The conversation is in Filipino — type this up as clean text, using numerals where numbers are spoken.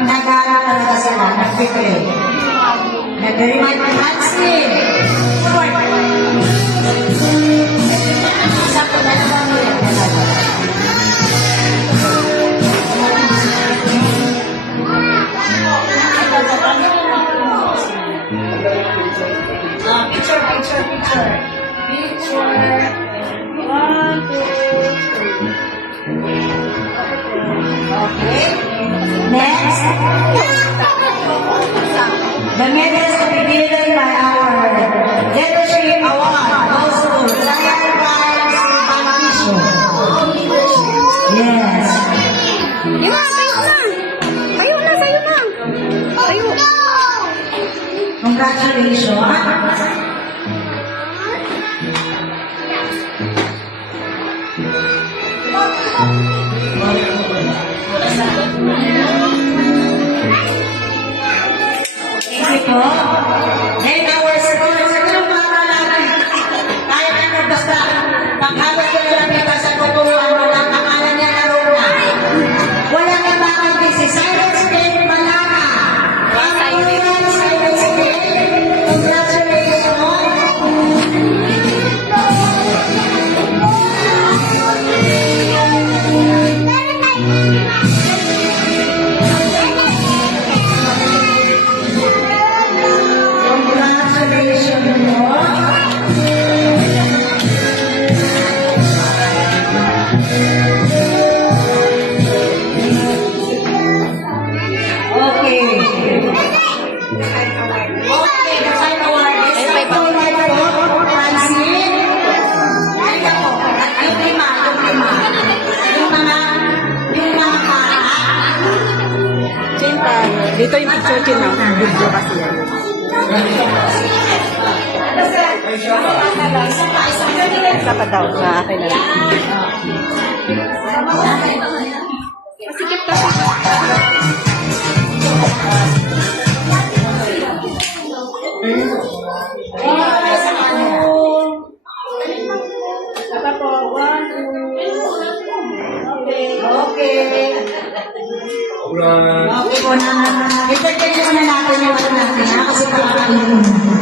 nag-aaral talaga sila, nag-prepare. Nag-remind ng Nancy. Forward. Isa po na naman yun. Picture. One, two, three. Okay. Next. The medals to be given by our leadership award goes to Ryan Vibes Panisho. Yes. Tayo na, sa'yo na. Tayo. Congratulations. Thank you po. Then our students, ito yung mga natin. Kaya na nagbasta. Paghalos ko na lang sa kuturuan, walang pangalan niya na Rona. Walang ibang busy. Silent State, Malaka. Panguluan, Silent State. Congratulations. Dito yung picture chin na. Video kasi yan. Isa pa daw. Akin na lang. Masikip kasi. Saka po. 1, 2. Okay. Okay po na. Ipagkakita na natin yung ano natin kasi pakakain.